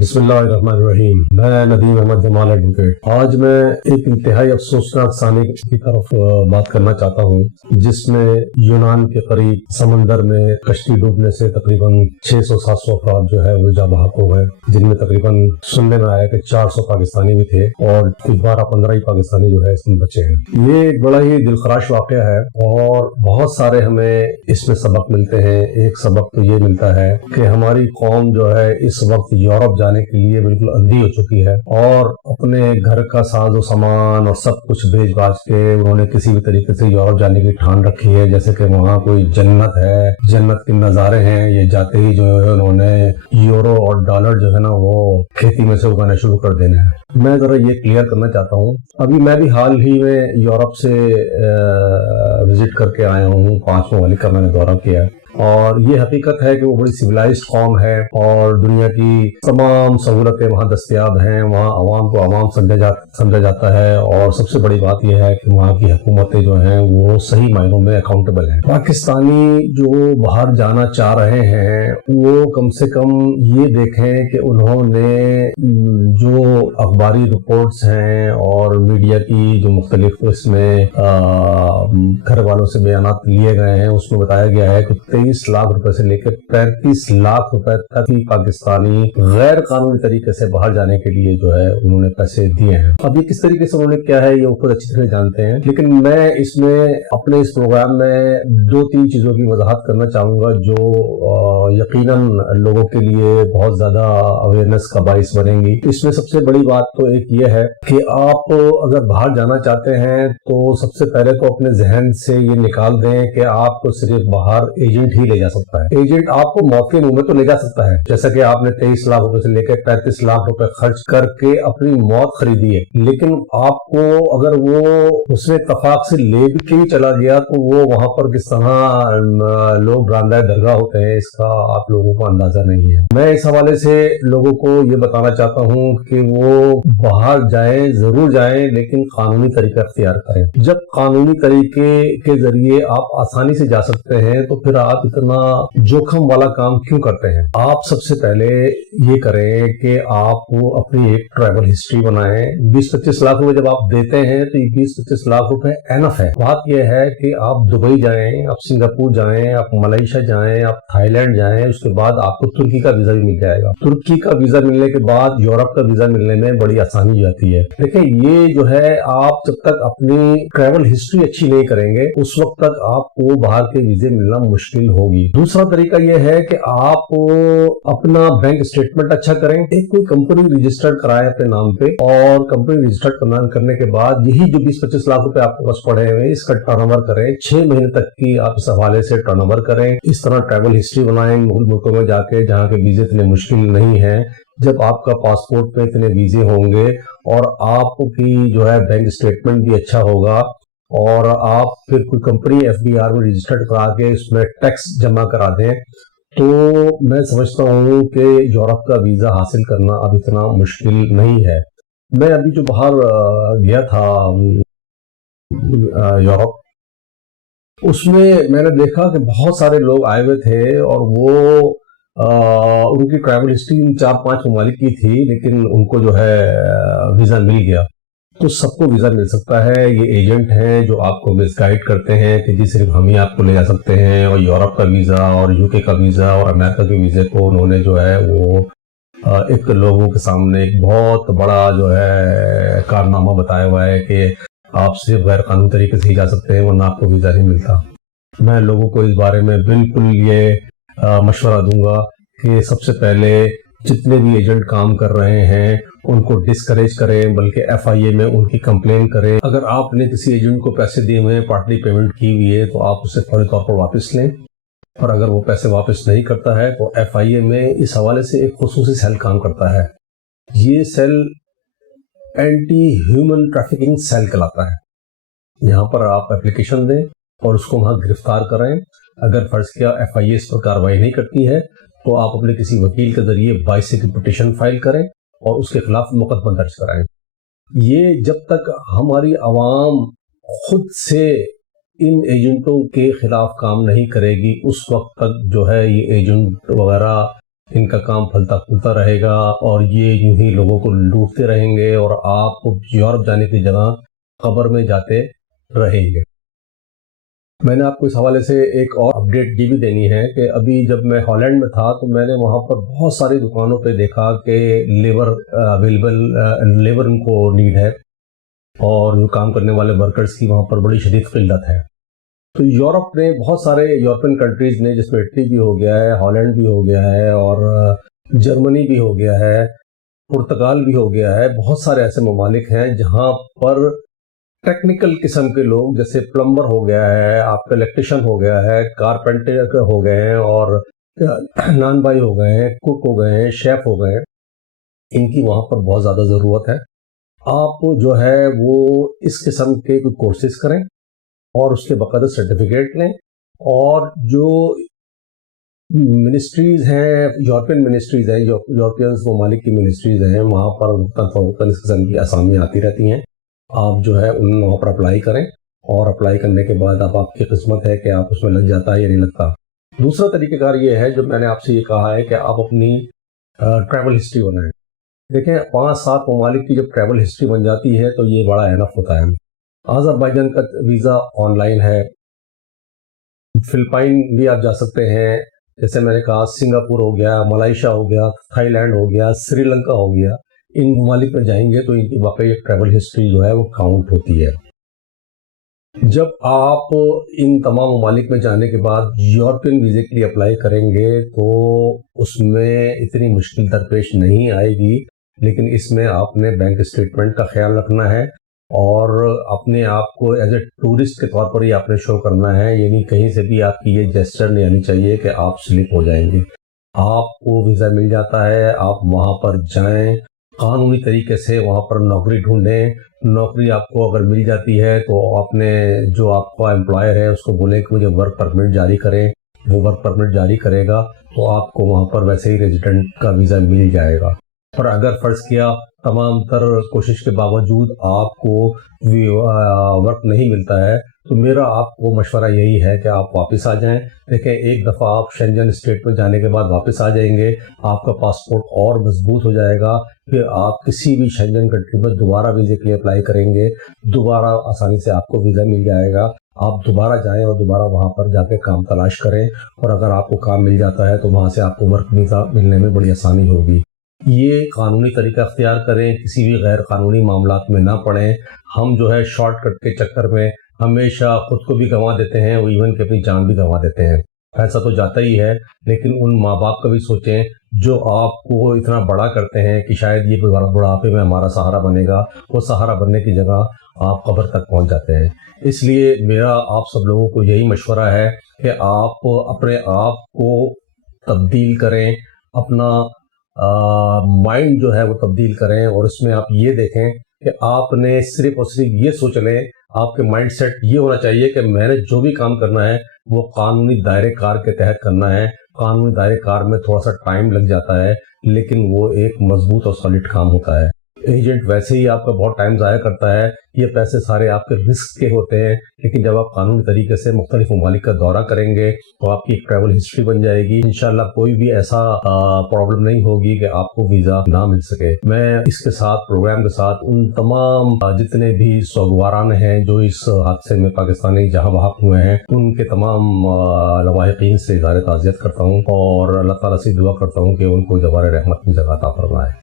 بسم اللہ الرحمن الرحیم۔ میں ندیم احمد جمال ایڈوکیٹ۔ آج میں ایک انتہائی افسوسناک ثانی کی طرف بات کرنا چاہتا ہوں، جس میں یونان کے قریب سمندر میں کشتی ڈوبنے سے تقریباً 600-700 افراد جو ہے وہ جاں بحق ہو گئے، جن میں تقریباً سننے میں آیا کہ 400 پاکستانی بھی تھے اور 12-15 ہی پاکستانی جو ہے اس میں بچے ہیں۔ یہ ایک بڑا ہی دلخراش واقعہ ہے اور بہت سارے ہمیں اس میں سبق ملتے ہیں۔ ایک سبق تو یہ ملتا ہے کہ ہماری قوم جو ہے اس وقت یورپ جانے کے لیے بالکل اندھی ہو چکی ہے اور اپنے گھر کا ساز و سامان اور سب کچھ بیچ باچ کے انہوں نے کسی بھی طریقے سے یورپ جانے کی ٹھان رکھی ہے، جیسے کہ وہاں کوئی جنت ہے، جنت کے نظارے ہیں۔ یہ جاتے ہی جو ہے انہوں نے یورو اور ڈالر جو ہے نا وہ کھیتی میں سے اگانا شروع کر دینے ہیں۔ میں ذرا یہ کلیئر کرنا چاہتا ہوں، ابھی میں بھی حال ہی میں یورپ سے وزٹ کر کے آیا ہوں، 5 ممالک کا میں نے دورہ کیا ہے اور یہ حقیقت ہے کہ وہ بڑی سویلائزڈ قوم ہے اور دنیا کی تمام سہولتیں وہاں دستیاب ہیں۔ وہاں عوام کو عوام سمجھا جاتا ہے اور سب سے بڑی بات یہ ہے کہ وہاں کی حکومتیں جو ہیں وہ صحیح معنوں میں اکاؤنٹیبل ہیں۔ پاکستانی جو باہر جانا چاہ رہے ہیں وہ کم سے کم یہ دیکھیں کہ انہوں نے جو اخباری رپورٹس ہیں اور میڈیا کی جو مختلف اس میں گھر والوں سے بیانات لیے گئے ہیں، اس میں بتایا گیا ہے کہ 23 لاکھ روپے سے لے کر 35 لاکھ روپے تک ہی پاکستانی غیر قانونی طریقے سے باہر جانے کے لیے جو ہے انہوں نے پیسے دیے ہیں۔ اب یہ کس طریقے سے انہوں نے کیا ہے یہ وہ خود اچھی طرح جانتے ہیں، لیکن میں اس میں اپنے اس پروگرام میں 2-3 چیزوں کی وضاحت کرنا چاہوں گا جو یقیناً لوگوں کے لیے بہت زیادہ اویئرنیس کا باعث بنیں گی۔ اس میں سب سے بڑی بات تو ایک یہ ہے کہ آپ اگر باہر جانا چاہتے ہیں تو سب سے پہلے تو اپنے ذہن سے یہ نکال دیں کہ آپ کو صرف باہر ایجنٹ ہی لے جا سکتا ہے۔ ایجنٹ آپ کو موت کے منہ میں تو لے جا سکتا ہے، جیسا کہ آپ نے 23 لاکھ روپے سے لے کے 35 لاکھ روپے خرچ کر کے اپنی موت خریدی ہے، لیکن آپ کو اگر وہ اس نے اتفاق سے لے بھی کے چلا گیا تو وہ وہاں پر کس طرح لوگ براندہ درگاہ ہوتے ہیں اس کا آپ لوگوں کو اندازہ نہیں ہے۔ میں اس حوالے سے لوگوں کو یہ بتانا چاہتا ہوں کہ وہ باہر جائیں، ضرور جائیں، لیکن قانونی طریقہ اختیار کریں۔ جب قانونی طریقے کے ذریعے آپ آسانی سے جا سکتے ہیں تو پھر آپ اتنا جوخم والا کام کیوں کرتے ہیں؟ آپ سب سے پہلے یہ کریں کہ آپ اپنی ایک ٹریول ہسٹری بنائیں۔ 20-25 لاکھ روپے جب آپ دیتے ہیں تو یہ 20-25 لاکھ روپے اینف ہے۔ بات یہ ہے کہ آپ دبئی جائیں، آپ سنگاپور جائیں، آپ ملائیشیا جائیں، آپ تھائی لینڈ جائیں، اس کے بعد آپ کو ترکی کا ویزا بھی مل جائے گا۔ ترکی کا ویزا ملنے کے بعد یورپ کا ویزا ملنے میں بڑی آسانی ہو جاتی ہے۔ دیکھیں یہ جو ہے آپ جب تک اپنی ٹریول ہسٹری اچھی نہیں کریں گے اس وقت تک آپ کو باہر کے ویزے ملنا مشکل ہوگی۔ دوسرا طریقہ یہ ہے کہ آپ اپنا بینک اسٹیٹمنٹ اچھا کریں، ایک کوئی کمپنی رجسٹرڈ کرائیں اپنے نام پہ اور کمپنی رجسٹرڈ کرنے کے بعد یہی جو 20-25 لاکھ روپے آپ کے پاس پڑے ہوئے اس کا ٹرن اوور کریں، 6 مہینے تک کی آپ اس حوالے سے ٹرن اوور کریں۔ اس طرح ٹریول ہسٹری بنائیں ملکوں میں جا کے جہاں کے ویزے اتنے مشکل نہیں ہیں۔ جب آپ کا پاسپورٹ پہ اتنے ویزے ہوں گے اور آپ کی جو ہے بینک اسٹیٹمنٹ بھی اچھا ہوگا اور آپ پھر کوئی کمپنی FBR میں رجسٹرڈ کرا کے اس میں ٹیکس جمع کرا دیں تو میں سمجھتا ہوں کہ یورپ کا ویزا حاصل کرنا اب اتنا مشکل نہیں ہے۔ میں ابھی جو باہر گیا تھا یورپ، اس میں میں نے دیکھا کہ بہت سارے لوگ آئے ہوئے تھے اور وہ ان کی ٹریول ہسٹری 4-5 ممالک کی تھی، لیکن ان کو جو ہے ویزا مل گیا۔ تو سب کو ویزا مل سکتا ہے۔ یہ ایجنٹ ہیں جو آپ کو مس گائیڈ کرتے ہیں کہ جی صرف ہم ہی آپ کو لے جا سکتے ہیں، اور یورپ کا ویزا اور UK کا ویزا اور امریکہ کے ویزے کو انہوں نے جو ہے وہ ایک لوگوں کے سامنے ایک بہت بڑا جو ہے کارنامہ بتایا ہوا ہے کہ آپ صرف غیر قانونی طریقے سے ہی جا سکتے ہیں ورنہ آپ کو ویزا نہیں ملتا۔ میں لوگوں کو اس بارے میں بالکل یہ مشورہ دوں گا کہ سب سے پہلے جتنے بھی ایجنٹ کام کر رہے ہیں ان کو ڈسکریج کریں، بلکہ FIA میں ان کی کمپلین کریں۔ اگر آپ نے کسی ایجنٹ کو پیسے دیے ہوئے ہیں، پارٹلی پیمنٹ کی ہوئی ہے، تو آپ اسے فوری طور پر واپس لیں، اور اگر وہ پیسے واپس نہیں کرتا ہے تو FIA میں اس حوالے سے ایک خصوصی سیل کام کرتا ہے۔ یہ cell anti human trafficking cell کہلاتا ہے۔ یہاں پر آپ اپلیکیشن دیں اور اس کو وہاں گرفتار کریں۔ اگر فرض کیا FIA اس پر کارروائی نہیں کرتی ہے تو آپ اپنے کسی وکیل کے ذریعے 22 کی پٹیشن فائل کریں اور اس کے خلاف مقدمہ درج کرائیں۔ یہ جب تک ہماری عوام خود سے ان ایجنٹوں کے خلاف کام نہیں کرے گی اس وقت تک جو ہے یہ ایجنٹ وغیرہ ان کا کام پھلتا پھولتا رہے گا اور یہ یوں ہی لوگوں کو لوٹتے رہیں گے اور آپ یورپ جانے کی جگہ قبر میں جاتے رہیں گے۔ میں نے آپ کو اس حوالے سے ایک اور اپڈیٹ یہ بھی دینی ہے کہ ابھی جب میں ہالینڈ میں تھا تو میں نے وہاں پر بہت ساری دکانوں پہ دیکھا کہ لیبر اویلیبل، لیبر ان کو نیڈ ہے اور جو کام کرنے والے ورکرز کی وہاں پر بڑی شدید قلت ہے۔ تو یورپ نے بہت سارے یورپین کنٹریز نے، جس میں اٹلی بھی ہو گیا ہے، ہالینڈ بھی ہو گیا ہے اور جرمنی بھی ہو گیا ہے، پرتگال بھی ہو گیا ہے، بہت سارے ایسے ممالک ہیں جہاں پر ٹیکنیکل قسم کے لوگ جیسے پلمبر ہو گیا ہے، آپ کا الیکٹریشین ہو گیا ہے، کارپینٹر ہو گئے ہیں اور نان بائی ہو گئے ہیں، کوک ہو گئے ہیں، شیف ہو گئے ہیں، ان کی وہاں پر بہت زیادہ ضرورت ہے۔ آپ جو ہے وہ اس قسم کے کوئی کورسز کریں اور اس کے باقاعدہ سرٹیفکیٹ لیں، اور جو منسٹریز ہیں، یورپین منسٹریز ہیں، یورپین ممالک کی منسٹریز ہیں، وہاں پر مختلف اس قسم کی اسامیاں آتی رہتی ہیں۔ آپ جو ہے ان وہاں پر اپلائی کریں اور اپلائی کرنے کے بعد آپ کی قسمت ہے کہ آپ اس میں لگ جاتا ہے یا نہیں لگتا۔ دوسرا طریقہ کار یہ ہے جو میں نے آپ سے یہ کہا ہے کہ آپ اپنی ٹریول ہسٹری بنائیں۔ دیکھیں 5-7 ممالک کی جب ٹریول ہسٹری بن جاتی ہے تو یہ بڑا انف ہوتا ہے۔ آذربائیجان کا ویزا آن لائن ہے، فلپائن بھی آپ جا سکتے ہیں، جیسے میں نے کہا سنگاپور ہو گیا، ملائیشیا ہو گیا، تھائی لینڈ ہو گیا، سری لنکا ہو گیا۔ ان ممالک میں جائیں گے تو ان کی واقعی ایک ٹریول ہسٹری جو ہے وہ کاؤنٹ ہوتی ہے۔ جب آپ ان تمام ممالک میں جانے کے بعد یورپین ویزے کے لیے اپلائی کریں گے تو اس میں اتنی مشکل درپیش نہیں آئے گی، لیکن اس میں آپ نے بینک اسٹیٹمنٹ کا خیال رکھنا ہے اور اپنے آپ کو ایز اے ٹورسٹ کے طور پر ہی آپ نے شو کرنا ہے، یعنی کہیں سے بھی آپ کی یہ جیسچر نہیں آنی چاہیے کہ آپ سلپ ہو جائیں گے۔ آپ کو ویزا مل جاتا ہے، آپ وہاں پر جائیں، قانونی طریقے سے وہاں پر نوکری ڈھونڈیں۔ نوکری آپ کو اگر مل جاتی ہے تو اپنے جو آپ کا امپلائر ہے اس کو بولیں کہ مجھے ورک پرمٹ جاری کریں، وہ ورک پرمٹ جاری کرے گا تو آپ کو وہاں پر ویسے ہی ریزیڈنٹ کا ویزا مل جائے گا۔ اور اگر فرض کیا تمام تر کوشش کے باوجود آپ کو ورک نہیں ملتا ہے تو میرا آپ کو مشورہ یہی ہے کہ آپ واپس آ جائیں۔ دیکھیں ایک دفعہ آپ شنجن اسٹیٹ میں جانے کے بعد واپس آ جائیں گے، آپ کا پاسپورٹ اور مضبوط ہو جائے گا، پھر آپ کسی بھی شنجن کنٹری میں دوبارہ ویزے کے لیے اپلائی کریں گے، دوبارہ آسانی سے آپ کو ویزا مل جائے گا۔ آپ دوبارہ جائیں اور دوبارہ وہاں پر جا کے کام تلاش کریں، اور اگر آپ کو کام مل جاتا ہے تو وہاں سے آپ کو ورک ویزا ملنے میں بڑی آسانی ہوگی۔ یہ قانونی طریقہ اختیار کریں، کسی بھی غیر قانونی معاملات میں نہ پڑیں۔ ہم جو ہے شارٹ کٹ کے چکر میں ہمیشہ خود کو بھی گنوا دیتے ہیں اور ایون کہ اپنی جان بھی گنوا دیتے ہیں۔ پیسہ تو جاتا ہی ہے، لیکن ان ماں باپ کا بھی سوچیں جو آپ کو اتنا بڑا کرتے ہیں کہ شاید یہ بڑھاپے میں ہمارا سہارا بنے گا، وہ سہارا بننے کی جگہ آپ قبر تک پہنچ جاتے ہیں۔ اس لیے میرا آپ سب لوگوں کو یہی مشورہ ہے کہ آپ اپنے آپ کو تبدیل کریں، اپنا مائنڈ جو ہے وہ تبدیل کریں، اور اس میں آپ یہ دیکھیں کہ آپ نے صرف اور صرف یہ سوچ لیں، آپ کے مائنڈ سیٹ یہ ہونا چاہیے کہ میں نے جو بھی کام کرنا ہے وہ قانونی دائرے کار کے تحت کرنا ہے۔ قانونی دائرے کار میں تھوڑا سا ٹائم لگ جاتا ہے، لیکن وہ ایک مضبوط اور سالڈ کام ہوتا ہے۔ ایجنٹ ویسے ہی آپ کا بہت ٹائم ضائع کرتا ہے، یہ پیسے سارے آپ کے رسک کے ہوتے ہیں، لیکن جب آپ قانونی طریقے سے مختلف ممالک کا دورہ کریں گے تو آپ کی ایک ٹریول ہسٹری بن جائے گی۔ انشاءاللہ کوئی بھی ایسا پرابلم نہیں ہوگی کہ آپ کو ویزا نہ مل سکے۔ میں اس کے ساتھ پروگرام کے ساتھ ان تمام جتنے بھی سوگواران ہیں جو اس حادثے میں پاکستانی جہاں بحق ہوئے ہیں، ان کے تمام لواحقین سے اظہار تعزیت کرتا ہوں اور اللہ تعالیٰ سے دعا کرتا ہوں کہ ان کو جوار رحمت میں جگہ عطا فرمائے۔